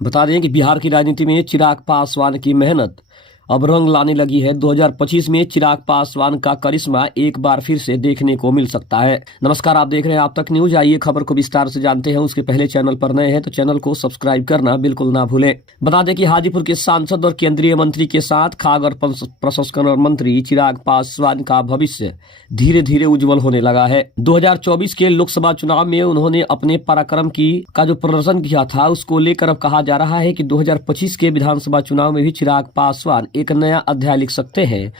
बता दें कि बिहार की राजनीति में चिराग पासवान की मेहनत अब रंग लाने लगी है। 2025 में चिराग पासवान का करिश्मा एक बार फिर से देखने को मिल सकता है। नमस्कार, आप देख रहे हैं आप तक न्यूज। आइए खबर को विस्तार से जानते हैं। उसके पहले चैनल पर नए हैं तो चैनल को सब्सक्राइब करना बिल्कुल ना भूलें। बता दें कि हाजीपुर के सांसद और केंद्रीय मंत्री के साथ खाद्य और प्रसंस्करण मंत्री चिराग पासवान का भविष्य धीरे धीरे उज्जवल होने लगा है। 2024 के लोकसभा चुनाव में उन्होंने अपने पराक्रम का जो प्रदर्शन किया था उसको लेकर अब कहा जा रहा है कि 2025 के विधानसभा चुनाव में भी चिराग पासवान एक नया अध्याय लिख सकते हैं,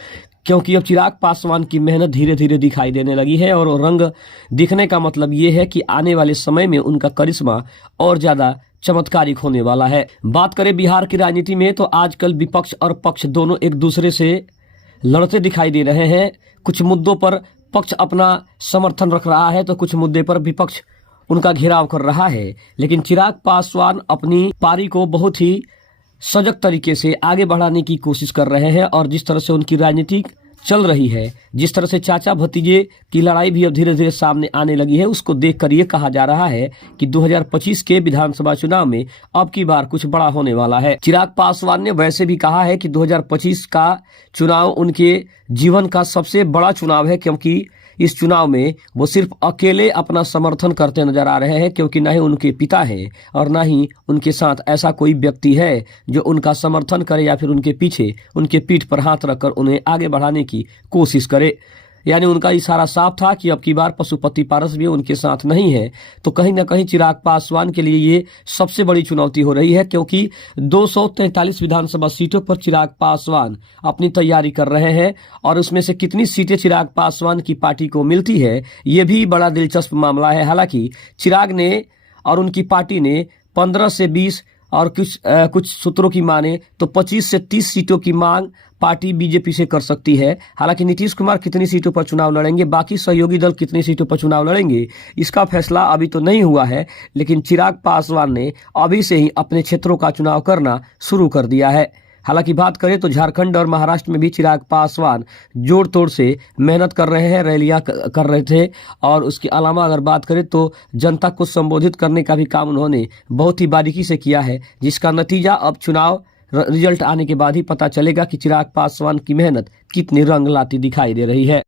क्योंकि अब चिराग पासवान की मेहनत धीरे धीरे दिखाई देने लगी है। और रंग दिखने का मतलब ये है कि आने वाले समय में उनका करिश्मा और ज्यादा चमत्कारिक होने वाला है। बात करें बिहार की राजनीति में तो आजकल विपक्ष और पक्ष दोनों एक दूसरे से लड़ते दिखाई दे रहे हैं। कुछ मुद्दों पर पक्ष अपना समर्थन रख रहा है तो कुछ मुद्दे पर विपक्ष उनका घेराव कर रहा है। लेकिन चिराग पासवान अपनी पारी को बहुत ही सजग तरीके से आगे बढ़ाने की कोशिश कर रहे हैं। और जिस तरह से उनकी राजनीति चल रही है, जिस तरह से चाचा भतीजे की लड़ाई भी अब धीरे धीरे सामने आने लगी है, उसको देखकर ये कहा जा रहा है कि 2025 के विधानसभा चुनाव में अब की बार कुछ बड़ा होने वाला है। चिराग पासवान ने वैसे भी कहा है कि 2025 का चुनाव उनके जीवन का सबसे बड़ा चुनाव है, क्योंकि इस चुनाव में वो सिर्फ अकेले अपना समर्थन करते नजर आ रहे हैं, क्योंकि न ही उनके पिता है और न ही उनके साथ ऐसा कोई व्यक्ति है जो उनका समर्थन करे या फिर उनके पीछे उनके पीठ पर हाथ रखकर उन्हें आगे बढ़ाने की कोशिश करे। यानी उनका इशारा साफ था कि अब की बार पशुपति पारस भी उनके साथ नहीं है। तो कहीं ना कहीं चिराग पासवान के लिए ये सबसे बड़ी चुनौती हो रही है, क्योंकि 243 विधानसभा सीटों पर चिराग पासवान अपनी तैयारी कर रहे हैं। और उसमें से कितनी सीटें चिराग पासवान की पार्टी को मिलती है, ये भी बड़ा दिलचस्प मामला है। हालांकि चिराग ने और उनकी पार्टी ने 15 से 20 और कुछ सूत्रों की माने तो 25 से 30 सीटों की मांग पार्टी बीजेपी से कर सकती है। हालांकि नीतीश कुमार कितनी सीटों पर चुनाव लड़ेंगे, बाकी सहयोगी दल कितनी सीटों पर चुनाव लड़ेंगे, इसका फैसला अभी तो नहीं हुआ है। लेकिन चिराग पासवान ने अभी से ही अपने क्षेत्रों का चुनाव करना शुरू कर दिया है। हालांकि बात करें तो झारखंड और महाराष्ट्र में भी चिराग पासवान जोड़ तोड़ से मेहनत कर रहे हैं, रैलियां कर रहे थे। और उसके अलावा अगर बात करें तो जनता को संबोधित करने का भी काम उन्होंने बहुत ही बारीकी से किया है, जिसका नतीजा अब चुनाव रिजल्ट आने के बाद ही पता चलेगा कि चिराग पासवान की मेहनत कितनी रंग लाती दिखाई दे रही है।